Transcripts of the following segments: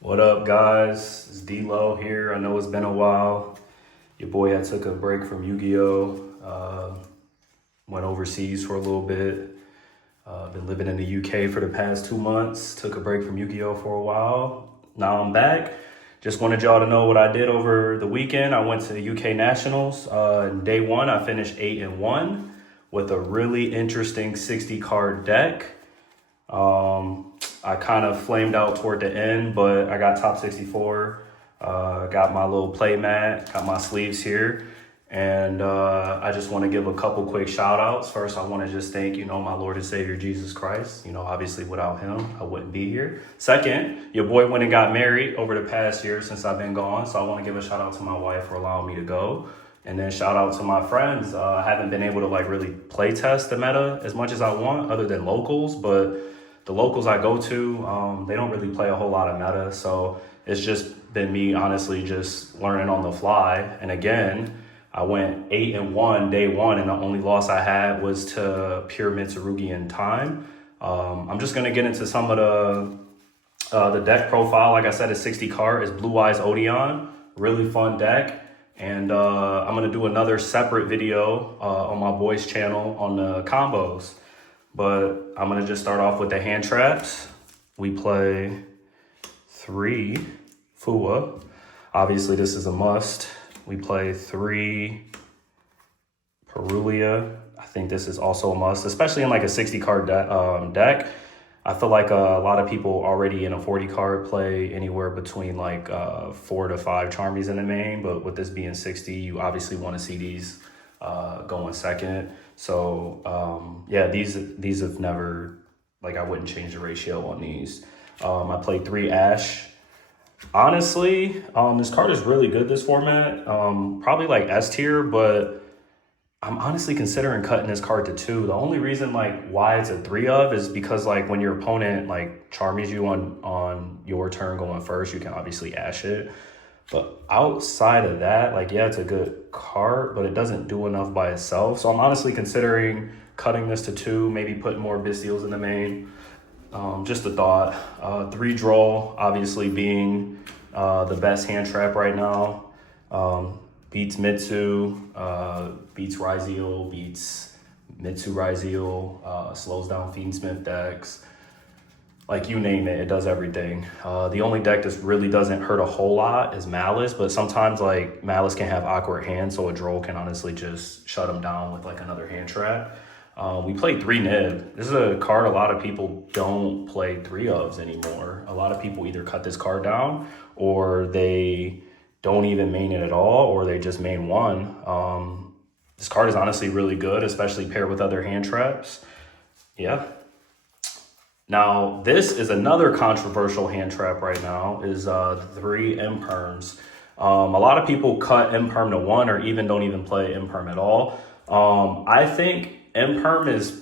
What up, guys? It's D-Lo here. I know it's been a while. Your boy had took a break from Yu-Gi-Oh! Went overseas for a little bit. Been living in the UK for the past 2 months. Took a break from Yu-Gi-Oh! For a while. Now I'm back. Just wanted y'all to know what I did over the weekend. I went to the UK Nationals. Day one, I finished 8-1 with a really interesting 60 card deck. I kind of flamed out toward the end, but I got top 64, got my little play mat, got my sleeves here. And I just want to give a couple quick shout outs. First, I want to just thank, my Lord and Savior, Jesus Christ. Obviously without him, I wouldn't be here. Second, your boy went and got married over the past year since I've been gone. So I want to give a shout out to my wife for allowing me to go. And then shout out to my friends. I haven't been able to really play test the meta as much as I want other than locals, but the locals I go to, they don't really play a whole lot of meta. So it's just been me, honestly, just learning on the fly. And again, I went 8-1 day one, and the only loss I had was to pure Mitsurugi in time. I'm just going to get into some of the deck profile. Like I said, it's 60 card. It's Blue Eyes Odion. Really fun deck. And I'm going to do another separate video on my boy's channel on the combos. But I'm going to just start off with the hand traps. We play 3 Fua. Obviously, this is a must. We play 3 Perulia. I think this is also a must, especially in a 60 card deck. I feel like a lot of people already in a 40 card play anywhere between 4 to 5 Charmies in the main. But with this being 60, you obviously want to see these going second. So yeah, these have never, I wouldn't change the ratio on these. I played 3 Ash. Honestly, this card is really good this format. Probably S tier, but I'm honestly considering cutting this card to 2. The only reason why it's a 3 of is because when your opponent charmies you on your turn going first, you can obviously Ash it. But outside of that, yeah, it's a good card, but it doesn't do enough by itself. So I'm honestly considering cutting this to 2, maybe putting more Bystials in the main. Just a thought. 3 Droll, obviously being the best hand trap right now. Beats Mitsu, beats Ryzeal, beats Mitsu Ryzeal, slows down Fiendsmith decks. You name it, it does everything. The only deck that really doesn't hurt a whole lot is Malice, but sometimes Malice can have awkward hands, so a Droll can honestly just shut him down with another hand trap. We played 3 Nib. This is a card a lot of people don't play 3 ofs anymore. A lot of people either cut this card down or they don't even main it at all, or they just main 1. This card is honestly really good, especially paired with other hand traps. Yeah. Now, this is another controversial hand trap right now, is 3 Imperms. A lot of people cut Imperm to 1 or don't even play Imperm at all. I think Imperm is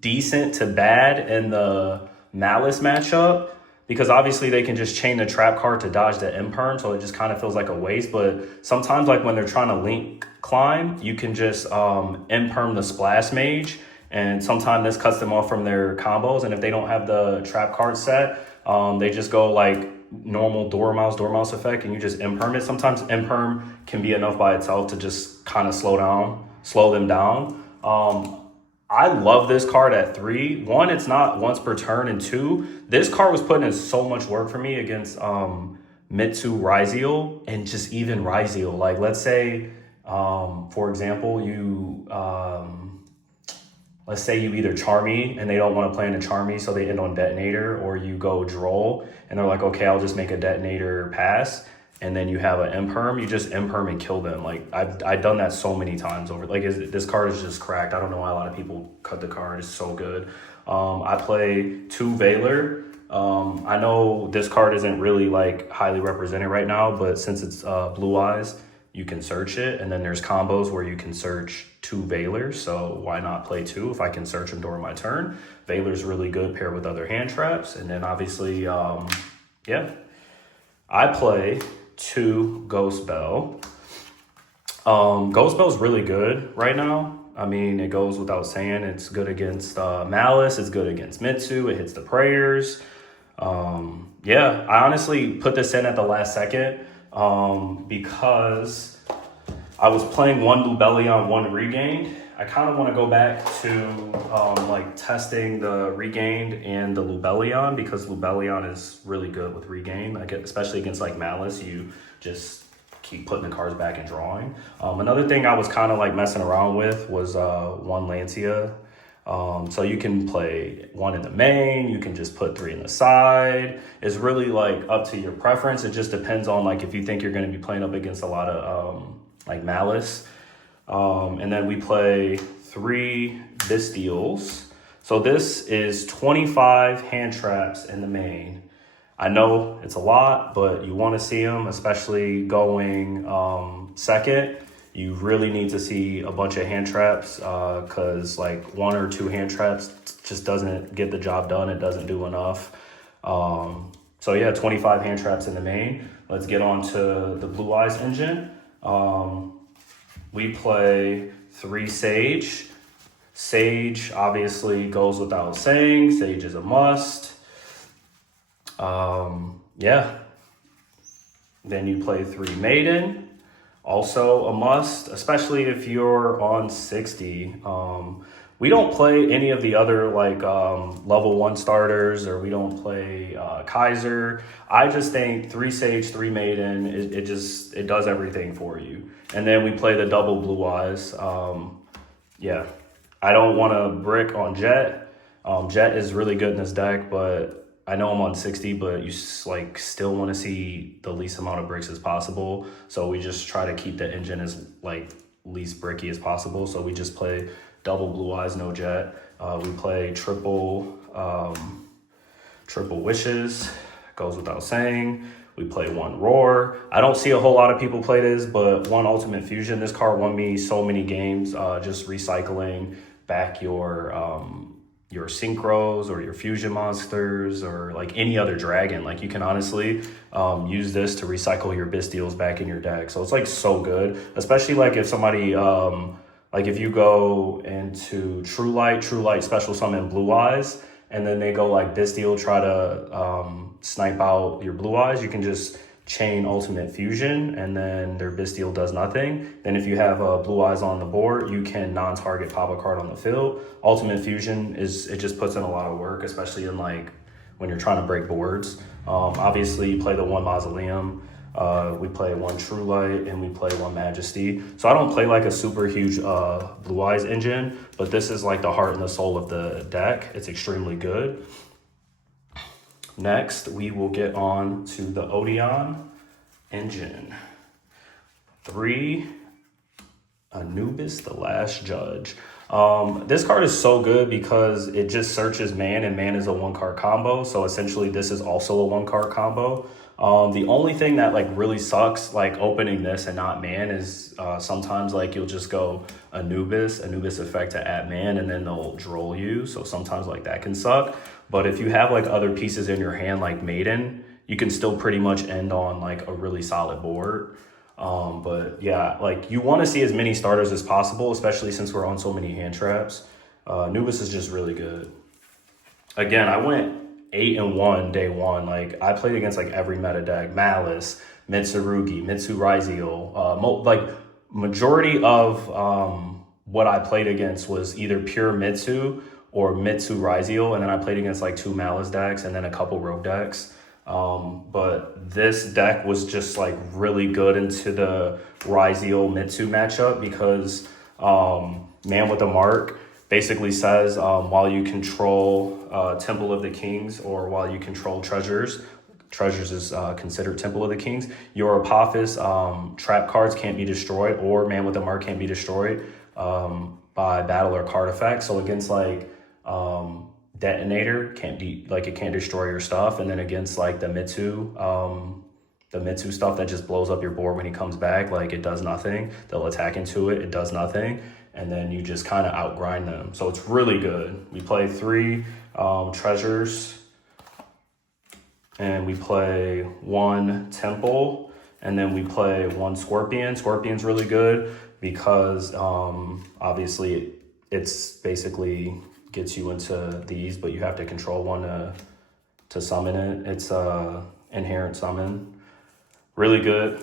decent to bad in the Malice matchup, because obviously they can just chain the trap card to dodge the Imperm, so it just kind of feels like a waste. But sometimes when they're trying to link climb, you can just Imperm the Splash Mage, and sometimes this cuts them off from their combos. And if they don't have the trap card set, they just go normal Dormouse effect, and you just Imperm it. Sometimes Imperm can be enough by itself to just kind of slow them down. I love this card at 3. 1, it's not once per turn, and 2, this card was putting in so much work for me against Mitsu Ryzeal, and just even Ryzeal. Let's say, for example, let's say you either Charmy and they don't want to play in a Charmy, so they end on Detonator, or you go Droll and they're okay, I'll just make a Detonator pass, and then you have an Imperm, you just Imperm and kill them. I've done that so many times over. This card is just cracked. I don't know why a lot of people cut the card. It's so good. I play 2 Valor. I know this card isn't really highly represented right now, but since it's Blue Eyes, you can search it. And then there's combos where you can search 2 Valor. So why not play 2 if I can search them during my turn? Valor's really good paired with other hand traps. And then obviously, yeah, I play 2 Ghost Bell. Ghost Bell's really good right now. I mean, it goes without saying. It's good against Malice. It's good against Mitsu. It hits the prayers. Yeah, I honestly put this in at the last second because I was playing one Lubellion, one Regained. I kind of want to go back to like testing the Regained and the Lubellion because Lubellion is really good with Regained. Especially against like Malice, you just keep putting the cards back and drawing. Another thing I was kind of like messing around with was one Lancia. So you can play one in the main, you can just put 3 in the side. It's really like up to your preference. It just depends on like if you think you're going to be playing up against a lot of like Malice. And then we play 3 Bisteals. So this is 25 hand traps in the main. I know it's a lot, but you want to see them, especially going second. You really need to see a bunch of hand traps because like 1 or 2 hand traps just doesn't get the job done. It doesn't do enough. So yeah, 25 hand traps in the main. Let's get on to the Blue Eyes engine. We play 3 Sage. Sage obviously goes without saying. Sage is a must. Yeah. Then you play 3 Maiden. Also a must, especially if you're on 60. We don't play any of the other like level 1 starters, or we don't play Kaiser. I just think 3 Sage, 3 Maiden, it does everything for you. And then we play the double Blue Eyes. Yeah, I don't want to brick on Jet. Jet is really good in this deck, but I know I'm on 60, but you like still want to see the least amount of bricks as possible. So we just try to keep the engine as like least bricky as possible. So we just play double Blue Eyes, no Jet. We play triple Wishes, goes without saying. We play 1 Roar. I don't see a whole lot of people play this, but 1 Ultimate Fusion. This card won me so many games, just recycling back your synchros or your fusion monsters or like any other dragon. Like you can honestly use this to recycle your Bisteals back in your deck. So it's like so good, especially like if somebody like if you go into True Light special summon Blue Eyes, and then they go like Bisteel try to snipe out your Blue Eyes, you can just chain Ultimate Fusion and then their Bisteel does nothing. Then if you have Blue Eyes on the board, you can non-target pop a card on the field. Ultimate Fusion it just puts in a lot of work, especially in like when you're trying to break boards. Obviously you play the 1 Mausoleum, we play 1 True Light, and we play 1 Majesty. So I don't play like a super huge Blue Eyes engine, but this is like the heart and the soul of the deck. It's extremely good. Next, we will get on to the Odion Engine. 3 Anubis, the Last Judge. This card is so good because it just searches man, and man is a 1-card combo. So essentially this is also a 1-card combo. The only thing that like really sucks like opening this and not man is sometimes like you'll just go Anubis effect to add man, and then they'll droll you. So sometimes like that can suck. But if you have like other pieces in your hand like Maiden, you can still pretty much end on like a really solid board. But yeah, like you want to see as many starters as possible, especially since we're on so many hand traps. Anubis is just really good. Again, I went 8-1 day 1. Like I played against like every meta deck: Malice, Mitsurugi, Mitsu Raizel. Like majority of what I played against was either pure Mitsu or Mitsu Raizel, and then I played against like 2 Malice decks and then a couple Rogue decks. But this deck was just like really good into the Raizel Mitsu matchup because Man with a Mark basically says while you control Temple of the Kings, or while you control treasures is considered Temple of the Kings, your Apophis trap cards can't be destroyed, or Man with a Mark can't be destroyed by battle or card effects. So against like Detonator, it can't destroy your stuff, and then against like the Mitsu stuff that just blows up your board when he comes back, like it does nothing. They'll attack into it, it does nothing, and then you just kind of outgrind them. So it's really good. We play 3 treasures, and we play 1 temple, and then we play 1 scorpion. Scorpion's really good because obviously it's basically gets you into these, but you have to control one to to summon it. It's inherent summon. Really good.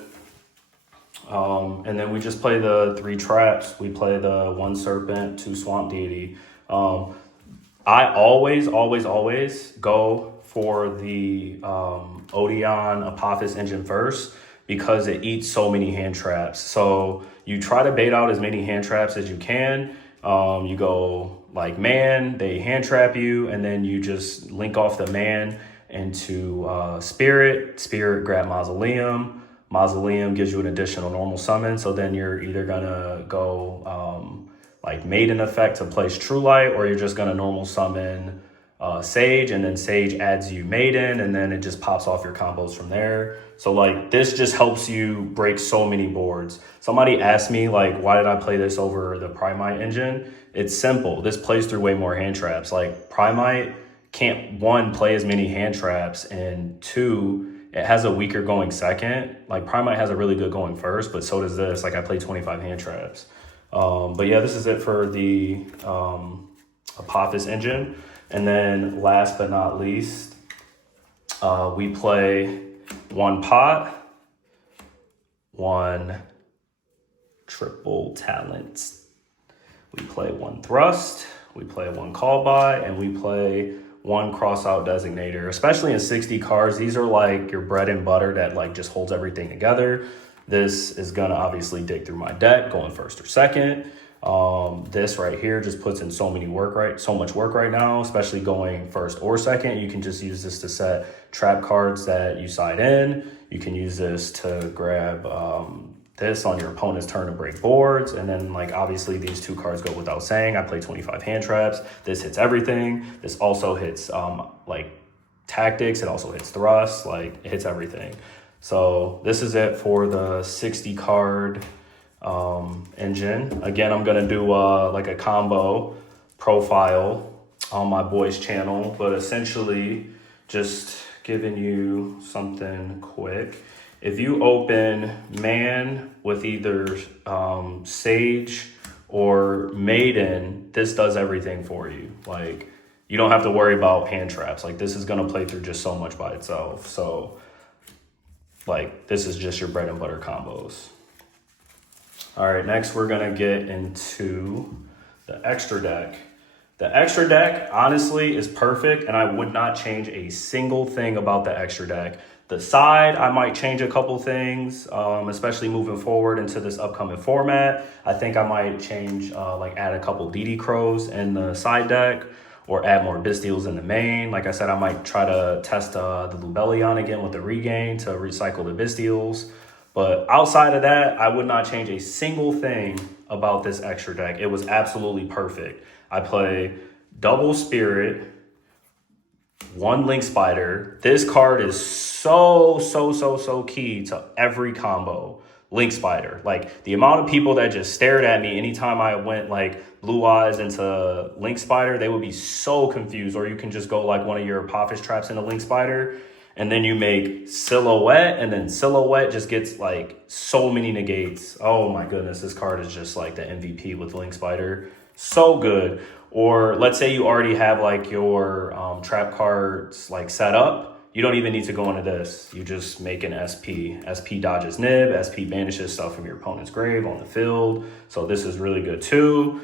And then we just play the 3 traps. We play the 1 serpent, 2 swamp deity. I always go for the Odion Apophis Engine first because it eats so many hand traps. So you try to bait out as many hand traps as you can. You go like man, they hand trap you, and then you just link off the man into spirit. Grab mausoleum. Mausoleum gives you an additional normal summon. So then you're either gonna go like maiden effect to place true light, or you're just gonna normal summon Sage, and then Sage adds you Maiden, and then it just pops off your combos from there. So like this just helps you break so many boards. Somebody asked me like, why did I play this over the Primite engine? It's simple. This plays through way more hand traps. Like Primite can't, 1, play as many hand traps, and 2, it has a weaker going second. Like Primite has a really good going first, but so does this. Like I play 25 hand traps. But yeah, this is it for the Apophis engine. And then last but not least, we play 1 pot, 1 triple talent. We play 1 thrust, we play 1 call by, and we play 1 cross out designator. Especially in 60 cards, these are like your bread and butter that like just holds everything together. This is gonna obviously dig through my deck, going first or second. This right here just puts in so much work right now, especially going first or second. You can just use this to set trap cards that you side in. You can use this to grab this on your opponent's turn to break boards. And then like obviously these 2 cards go without saying. I play 25 hand traps. This hits everything. This also hits like tactics. It also hits thrust. Like it hits everything. So this is it for the 60 card engine. Again, I'm gonna do like a combo profile on my boy's channel, but essentially just giving you something quick. If you open man with either Sage or Maiden, this does everything for you. Like you don't have to worry about hand traps. Like this is gonna play through just so much by itself. So like this is just your bread and butter combos. All right, next we're gonna get into the extra deck. The extra deck, honestly, is perfect, and I would not change a single thing about the extra deck. The side, I might change a couple things, especially moving forward into this upcoming format. I think I might change, like add a couple DD Crows in the side deck, or add more Bystials in the main. Like I said, I might try to test the Lubellion again with the regain to recycle the Bystials. But outside of that, I would not change a single thing about this extra deck. It was absolutely perfect. I play double Spirit, 1 Link Spider. This card is so key to every combo. Link Spider. Like the amount of people that just stared at me anytime I went like Blue Eyes into Link Spider, they would be so confused. Or you can just go like one of your Apophis traps into Link Spider, and then you make Silhouette, and then Silhouette just gets like so many negates. Oh my goodness, this card is just like the MVP with Link Spider. So good. Or let's say you already have like your trap cards like set up. You don't even need to go into this. You just make an SP. SP dodges Nib. SP banishes stuff from your opponent's grave on the field. So this is really good too.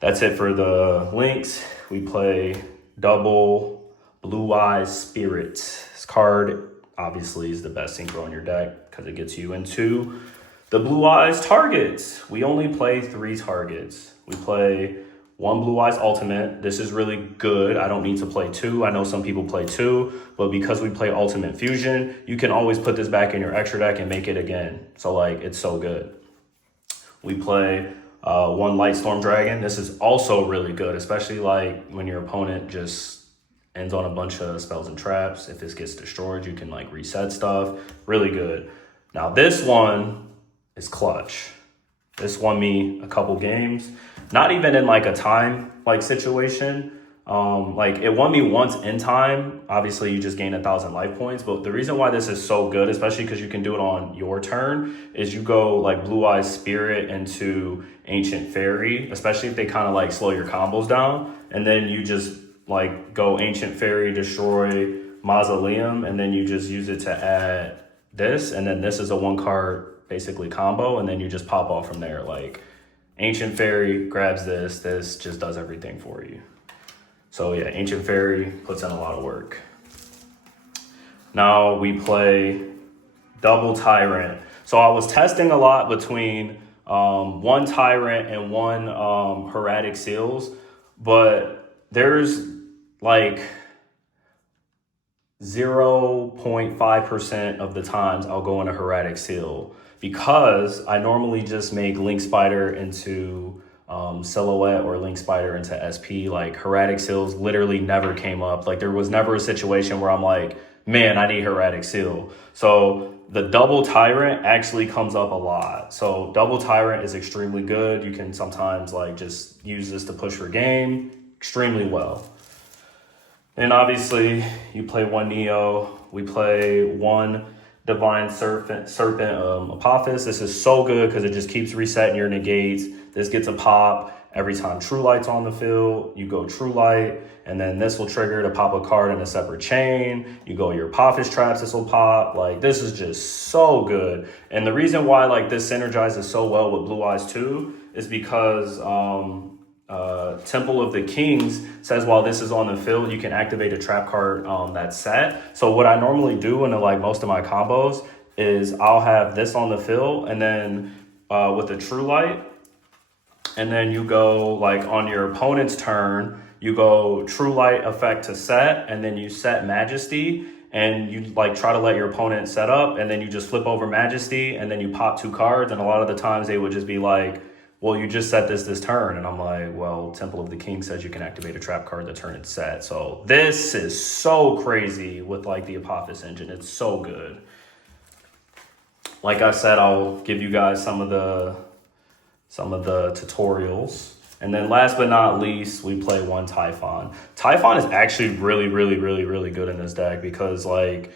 That's it for the links. We play double Blue Eyes Spirit. This card obviously is the best synchro in your deck because it gets you into the Blue Eyes targets. We only play 3 targets. We play 1 Blue Eyes Ultimate. This is really good. I don't need to play 2. I know some people play 2, but because we play Ultimate Fusion, you can always put this back in your extra deck and make it again. So like, it's so good. We play 1 Light Storm Dragon. This is also really good, especially like when your opponent just ends on a bunch of spells and traps. If this gets destroyed, you can like reset stuff. Really good. Now this one is clutch. This won me a couple games. Not even in like a time like situation. Like it won me once in time. Obviously you just gain 1,000 life points, but the reason why this is so good, especially because you can do it on your turn, is you go like Blue Eyes Spirit into Ancient Fairy, especially if they kind of like slow your combos down, and then you just like go Ancient Fairy, destroy Mausoleum, and then you just use it to add this, and then this is a 1-card basically combo, and then you just pop off from there. Like Ancient Fairy grabs this just does everything for you. So yeah, Ancient Fairy puts in a lot of work. Now we play double Tyrant. So I was testing a lot between 1 Tyrant and 1 Hieratic Seals, but there's like 0.5% of the times I'll go in a Hieratic Seal, because I normally just make Link Spider into Silhouette or Link Spider into SP. Like Hieratic Seals literally never came up. Like there was never a situation where I'm like, man, I need Hieratic Seal. So the double Tyrant actually comes up a lot. So double Tyrant is extremely good. You can sometimes like just use this to push for game extremely well. And obviously you play 1 Neo. We play 1 Divine Serpent Apophis. This is so good because it just keeps resetting your negates. This gets a pop every time True Light's on the field. You go True Light, and then this will trigger to pop a card in a separate chain. You go your Apophis traps, this will pop. Like this is just so good. And the reason why like this synergizes so well with Blue Eyes 2 is because Temple of the Kings says while this is on the field, you can activate a trap card that's set. So what I normally do in like most of my combos is I'll have this on the field, and then with a True Light, and then you go like on your opponent's turn, you go True Light effect to set, and then you set Majesty, and you like try to let your opponent set up, and then you just flip over Majesty, and then you pop 2 cards. And a lot of the times they would just be like, well, you just set this turn. And I'm like, well, Temple of the King says you can activate a trap card the turn it's set. So this is so crazy with like the Apophis engine. It's so good. Like I said, I'll give you guys some of the tutorials. And then last but not least, we play 1 Typhon. Typhon is actually really, really, really, really good in this deck because like,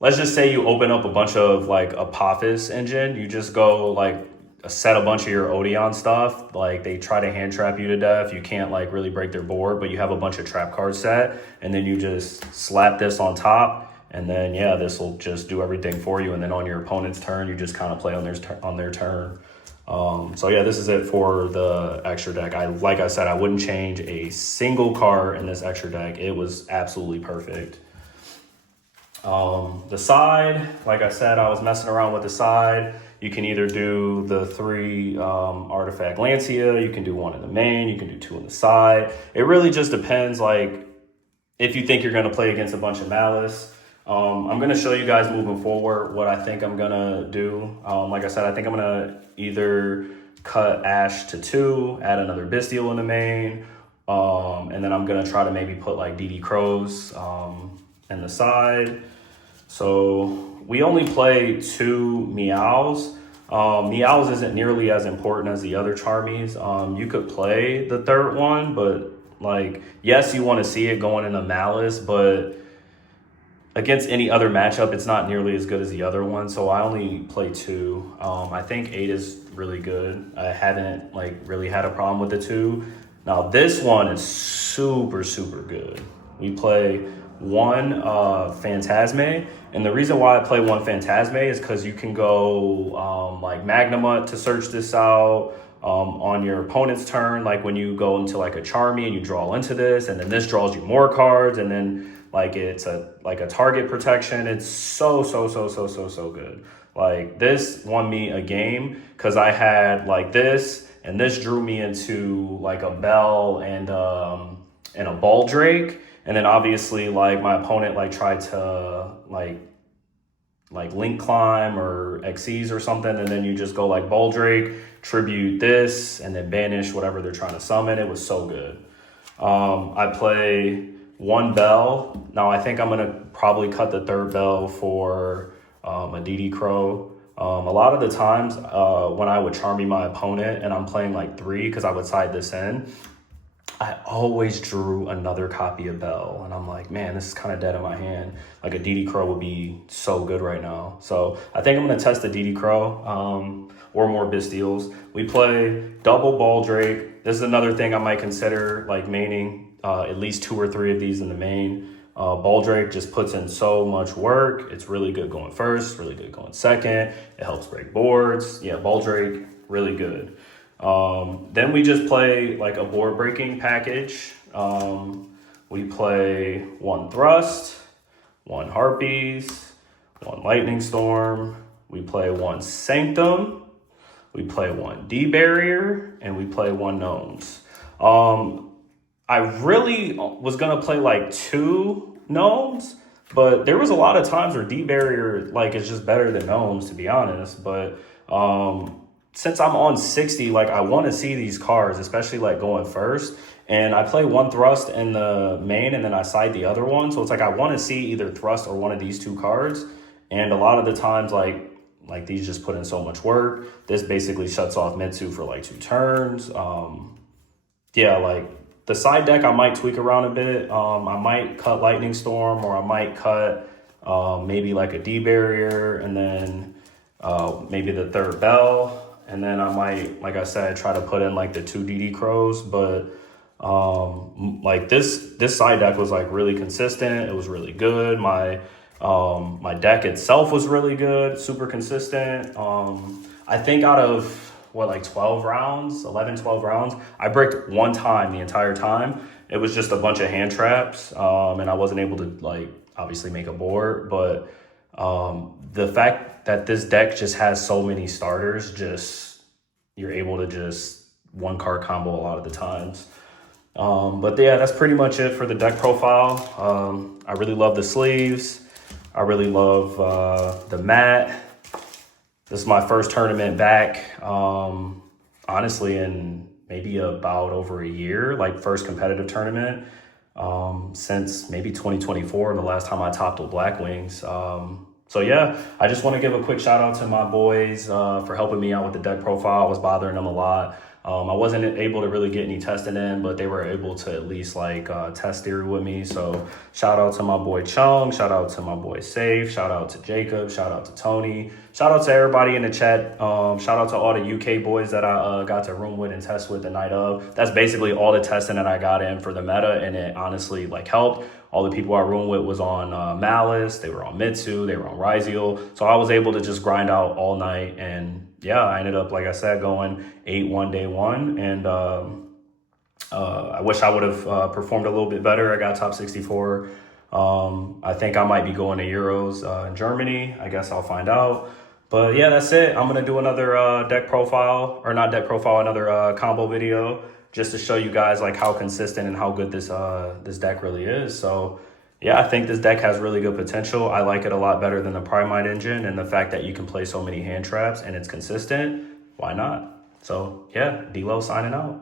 let's just say you open up a bunch of like Apophis engine. You just go like, set a bunch of your Odion stuff. Like they try to hand trap you to death. You can't like really break their board, but you have a bunch of trap cards set, and then you just slap this on top, and then yeah, this will just do everything for you. And then on your opponent's turn, you just kind of play on their turn. So yeah, this is it for the extra deck. Like I said, I wouldn't change a single card in this extra deck. It was absolutely perfect. The side, like I said, I was messing around with the side. You can either do the 3 Artifact Lancia, you can do 1 in the main, you can do 2 on the side. It really just depends, like, if you think you're going to play against a bunch of Malice. I'm going to show you guys moving forward what I think I'm going to do. Like I said, I think I'm going to either cut Ash to 2, add another Bestial in the main, and then I'm going to try to maybe put, like, DD Crows in the side. So we only play 2 Meows. Meows isn't nearly as important as the other Charmies. You could play the 3rd one, but like, yes, you want to see it going into Malice, but against any other matchup, it's not nearly as good as the other one. So I only play 2. I think 8 is really good. I haven't like really had a problem with the 2. Now this one is super, super good. We play 1 Phantasme, and the reason why I play 1 Phantasme is because you can go like Magnamut to search this out on your opponent's turn, like when you go into like a Charmy and you draw into this, and then this draws you more cards, and then like it's a target protection. It's so good. Like this won me a game because I had like this, and this drew me into like a Bell and a Baldrake. And then obviously like my opponent like tried to like Link Climb or Xyz or something, and then you just go like Baldrake, tribute this, and then banish whatever they're trying to summon. It was so good. I play 1 Bell. Now I think I'm gonna probably cut the 3rd Bell for a DD Crow. A lot of the times when I would Charmy my opponent and I'm playing like 3 because I would side this in, I always drew another copy of Bell, and I'm like, man, this is kind of dead in my hand. Like a DD Crow would be so good right now. So I think I'm going to test the DD Crow or more Bestials. We play double Baldrake. This is another thing I might consider like maining at least 2 or 3 of these in the main. Baldrake just puts in so much work. It's really good going first, really good going second. It helps break boards. Yeah, Baldrake, really good. Then we just play like a board breaking package. We play 1 Thrust, 1 Harpies, 1 Lightning Storm. We play 1 Sanctum. We play 1 D-Barrier, and we play 1 Gnomes. I really was gonna play like 2 Gnomes, but there was a lot of times where D-Barrier like is just better than Gnomes, to be honest. But since I'm on 60, like I want to see these cards, especially like going first. And I play 1 Thrust in the main, and then I side the other one. So it's like I want to see either Thrust or one of these 2 cards. And a lot of the times, like these just put in so much work. This basically shuts off Mitsu for like 2 turns. Yeah, like the side deck I might tweak around a bit. I might cut Lightning Storm, or I might cut maybe like a D-Barrier, and then maybe the 3rd Bell. And then I might, like I said, try to put in like the 2 DD Crows. But like this side deck was like really consistent. It was really good. My deck itself was really good, super consistent. I think out of like 12 rounds, 12 rounds, I bricked 1 time the entire time. It was just a bunch of hand traps, and I wasn't able to like obviously make a board. But the fact that this deck just has so many starters, just you're able to just 1 card combo a lot of the times. But yeah, that's pretty much it for the deck profile. I really love the sleeves. I really love the mat. This is my first tournament back, honestly, in maybe about over a year, like first competitive tournament since maybe 2024, the last time I topped with Black Wings. So yeah, I just want to give a quick shout out to my boys for helping me out with the deck profile. I was bothering them a lot. I wasn't able to really get any testing in, but they were able to at least like test theory with me. So shout out to my boy Chung, shout out to my boy Safe, shout out to Jacob, shout out to Tony, shout out to everybody in the chat. Shout out to all the UK boys that I got to room with and test with the night of. That's basically all the testing that I got in for the meta, and it honestly like helped. All the people I roomed with was on Malice, they were on Mitsu, they were on Ryziel. So I was able to just grind out all night, and yeah, I ended up, like I said, going 8-1 day 1. And I wish I would have performed a little bit better. I got top 64. I think I might be going to Euros in Germany. I guess I'll find out. But yeah, that's it. I'm going to do another deck profile, or not deck profile, another combo video, just to show you guys like how consistent and how good this deck really is. So yeah, I think this deck has really good potential. I like it a lot better than the Primite Engine, and the fact that you can play so many hand traps and it's consistent, why not? So yeah, D-Lo signing out.